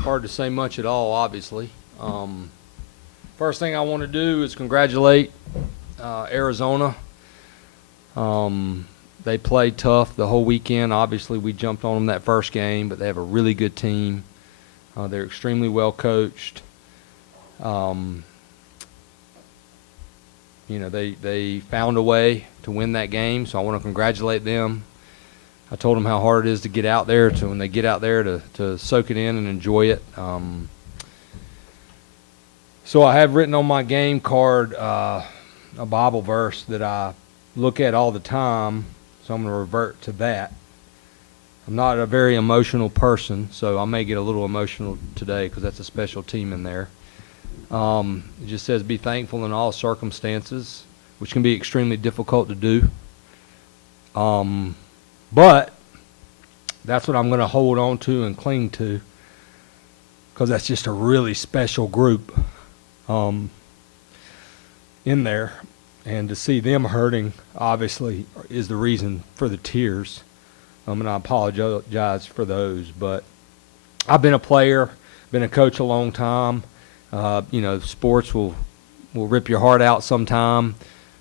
Hard to say much at all, obviously. First thing I want to do is congratulate Arizona. They played tough the whole weekend. Obviously, we jumped on them that first game, but they have a really good team. They're extremely well coached. They found a way to win that game, so I want to congratulate them. I told them how hard it is to get out there, to when they get out there to soak it in and enjoy it. So I have written on my game card a Bible verse that I look at all the time, so I'm going to revert to that. I'm not a very emotional person, so I may get a little emotional today because that's a special team in there. It just says, be thankful in all circumstances, which can be extremely difficult to do. But that's what I'm going to hold on to and cling to, because that's just a really special group in there. And to see them hurting, obviously, is the reason for the tears. And I apologize for those. But I've been a player, been a coach a long time. Sports will rip your heart out sometime.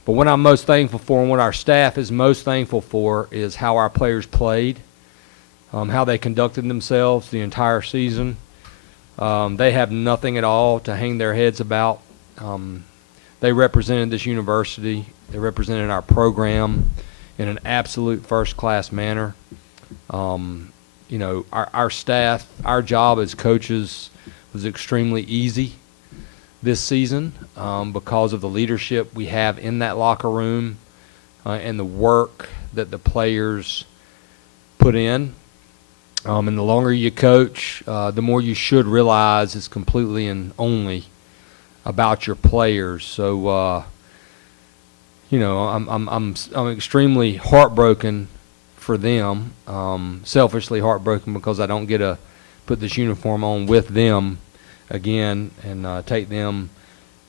But what I'm most thankful for and what our staff is most thankful for is how our players played, how they conducted themselves the entire season. They have nothing at all to hang their heads about. They represented this university. They represented our program in an absolute first-class manner. Our staff, our job as coaches was extremely easy this season because of the leadership we have in that locker room and the work that the players put in. And the longer you coach, the more you should realize it's completely and only about your players. So, I'm extremely heartbroken for them. Selfishly heartbroken because I don't get to put this uniform on with them again and take them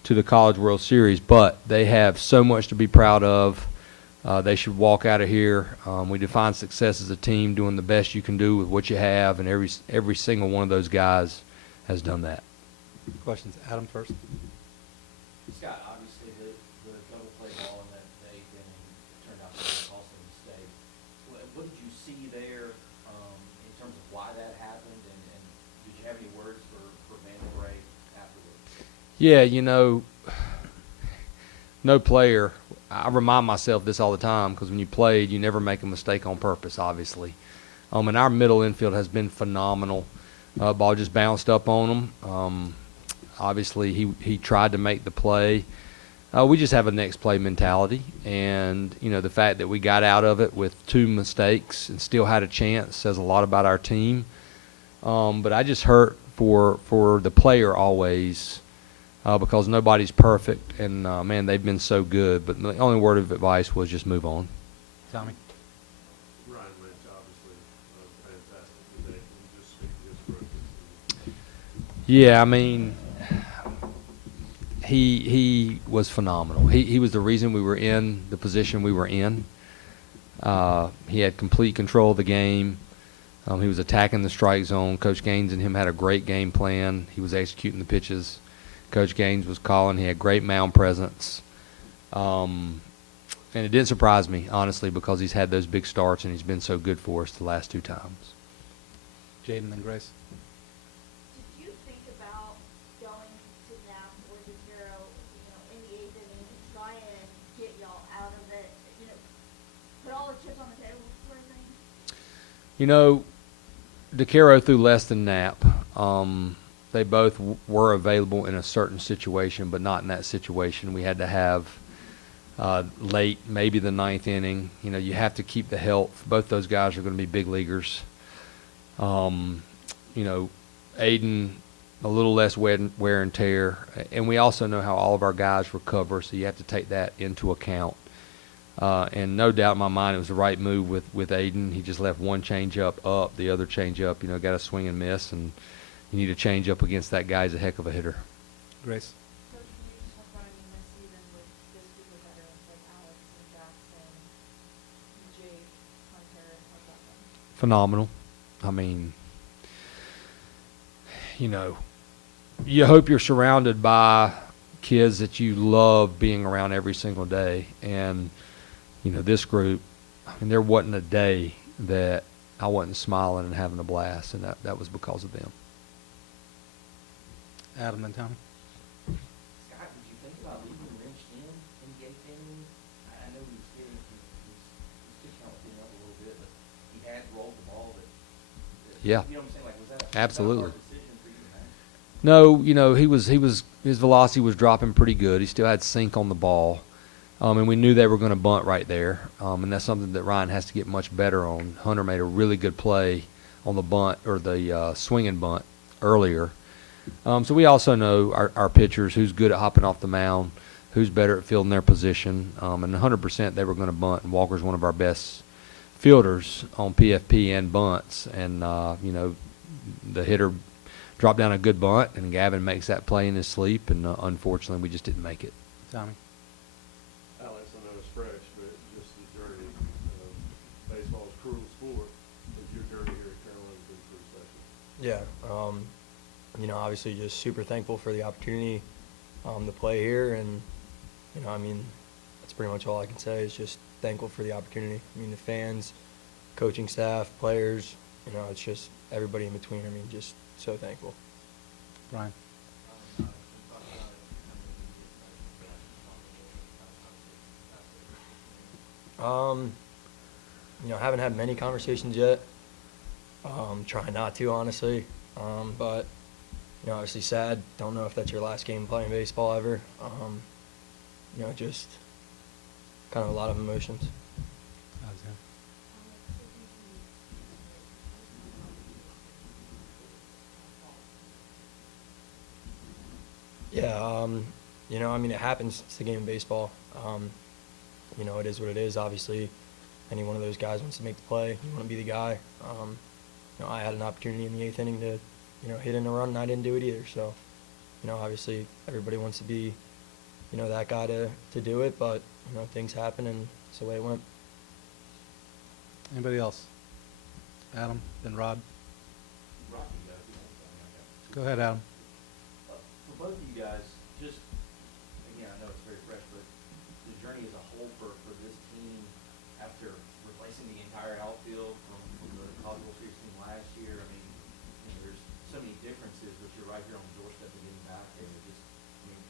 to the College World Series. But they have so much to be proud of. They should walk out of here. We define success as a team doing the best you can do with what you have, and every single one of those guys has done that. Questions? Adam first. Scott, obviously the double play ball in that eighth inning turned out to be a costly mistake. What did you see there in terms of why that happened, and did you have any words for Mandalay afterwards? Yeah, no player. I remind myself this all the time because when you played, you never make a mistake on purpose, obviously. And our middle infield has been phenomenal. Ball just bounced up on him. Obviously, he tried to make the play. We just have a next play mentality. And, the fact that we got out of it with 2 mistakes and still had a chance says a lot about our team. But I just hurt for the player always. Because nobody's perfect, and, man, they've been so good. But the only word of advice was just move on. Tommy. Ryan Lynch, obviously, fantastic today. Can you just speak to his growth? Yeah, I mean, he was phenomenal. He was the reason we were in the position we were in. He had complete control of the game. He was attacking the strike zone. Coach Gaines and him had a great game plan. He was executing the pitches Coach Gaines was calling. He had great mound presence. And it didn't surprise me, honestly, because he's had those big starts and he's been so good for us the last 2 times. Jaden and Grace. Did you think about going to Knapp or DeCaro, in the 8th inning to try and get y'all out of it, put all the chips on the table sort of thing? DeCaro threw less than Knapp. They both were available in a certain situation, but not in that situation. We had to have late, maybe the 9th inning. You have to keep the health. Both those guys are going to be big leaguers. Aiden, a little less wear and tear. And we also know how all of our guys recover, so you have to take that into account. And no doubt in my mind it was the right move with Aiden. He just left one changeup up, the other changeup, got a swing and miss, and you need a change up against that guy. He's a heck of a hitter. Grace. Coach, can you just talk about this season with this group of veterans like Alex and Jackson, Jake, Hunter, and talk about them? Phenomenal. I mean, you know, you hope you're surrounded by kids that you love being around every single day. And, you know, this group, I mean, there wasn't a day that I wasn't smiling and having a blast, and that was because of them. Adam and Tony. Scott, did you think about leaving Wrench in the eighth inning? I know he was pitching out clean up a little bit, but he had rolled the ball. Yeah. You know what I'm saying? Like, was that Absolutely. a hard decision for you to make? No, you know, his velocity was dropping pretty good. He still had sink on the ball. And we knew they were going to bunt right there. And that's something that Ryan has to get much better on. Hunter made a really good play on the bunt, or the swinging bunt earlier. So we also know our pitchers, who's good at hopping off the mound, who's better at fielding their position. And 100% they were going to bunt. And Walker's one of our best fielders on PFP and bunts. And, you know, the hitter dropped down a good bunt, and Gavin makes that play in his sleep. And unfortunately, we just didn't make it. Tommy. Alex, I know it's fresh, but just the journey of baseball's cruel sport. Has your journey here at Carolina been pretty special? Yeah, you know, obviously just super thankful for the opportunity to play here, and you know, I mean, that's pretty much all I can say is just thankful for the opportunity. I mean, the fans, coaching staff, players, you know, it's just everybody in between. I mean, just so thankful. Brian. You know, haven't had many conversations yet. Trying not to, honestly. But, you know, obviously sad. Don't know if that's your last game playing baseball ever. You know, just kind of a lot of emotions. Alexander. Yeah, you know, I mean, it happens. It's the game of baseball. You know, it is what it is. Obviously, any one of those guys wants to make the play. You want to be the guy. You know, I had an opportunity in the eighth inning to, you know, hit in a run, and I didn't do it either. So, you know, obviously, everybody wants to be, you know, that guy to do it. But, you know, things happen, and it's the way it went. Anybody else? Adam, then Rod. Rocky, you got it. Go ahead, Adam. For both of you guys, just, again, I know it's very fresh, but the journey as a whole for this team after replacing the entire outfield from the College World Series team last year, I mean, you know, there's so many differences, but you're right here on the doorstep of getting back there. Just, I mean,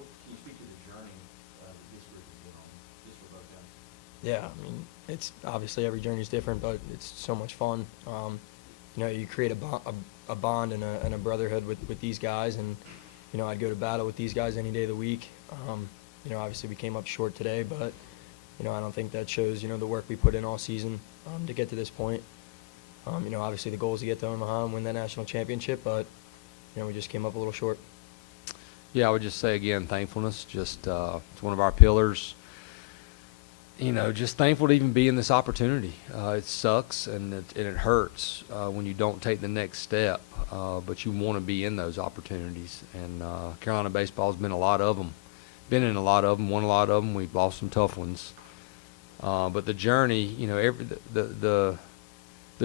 can you speak to the journey that this group has been on, just for both guys? Yeah, I mean, it's obviously every journey is different, but it's so much fun. You know, you create a bond and a brotherhood with these guys, and you know, I'd go to battle with these guys any day of the week. You know, obviously we came up short today, but you know, I don't think that shows, you know, the work we put in all season to get to this point. You know, obviously the goal is to get to Omaha and win that national championship, but you know, we just came up a little short. Yeah, I would just say again, thankfulness. Just it's one of our pillars. You know, just thankful to even be in this opportunity. It sucks and it hurts when you don't take the next step, but you want to be in those opportunities. And Carolina baseball has been a lot of them. Been in a lot of them, won a lot of them. We've lost some tough ones. But the journey, you know, the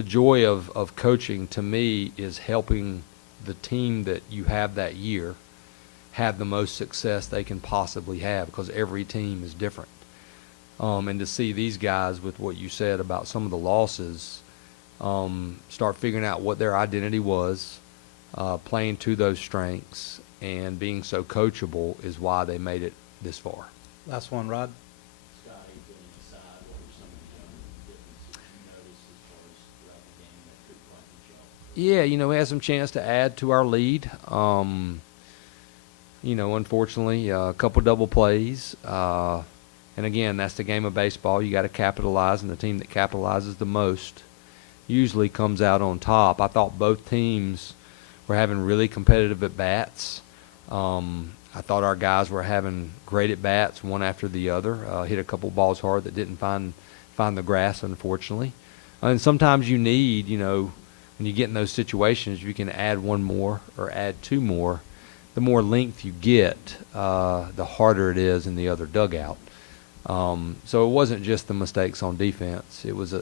joy of coaching to me is helping the team that you have that year have the most success they can possibly have, because every team is different. And to see these guys, with what you said about some of the losses, start figuring out what their identity was, playing to those strengths, and being so coachable is why they made it this far. Last one, Rod. Scott, how you feeling inside? What were some of the differences you noticed as far as throughout the game that could blanket you? Yeah, you know, we had some chance to add to our lead. You know, unfortunately, a couple double plays. And again, that's the game of baseball. You got to capitalize, and the team that capitalizes the most usually comes out on top. I thought both teams were having really competitive at-bats. I thought our guys were having great at-bats, one after the other. Hit a couple balls hard that didn't find the grass, unfortunately. And sometimes you need, you know, when you get in those situations, you can add one more or add two more. The more length you get, the harder it is in the other dugout. So it wasn't just the mistakes on defense. It was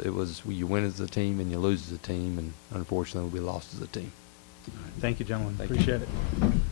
you win as a team and you lose as a team, and unfortunately we lost as a team. Thank you, gentlemen. Thank you. Appreciate it.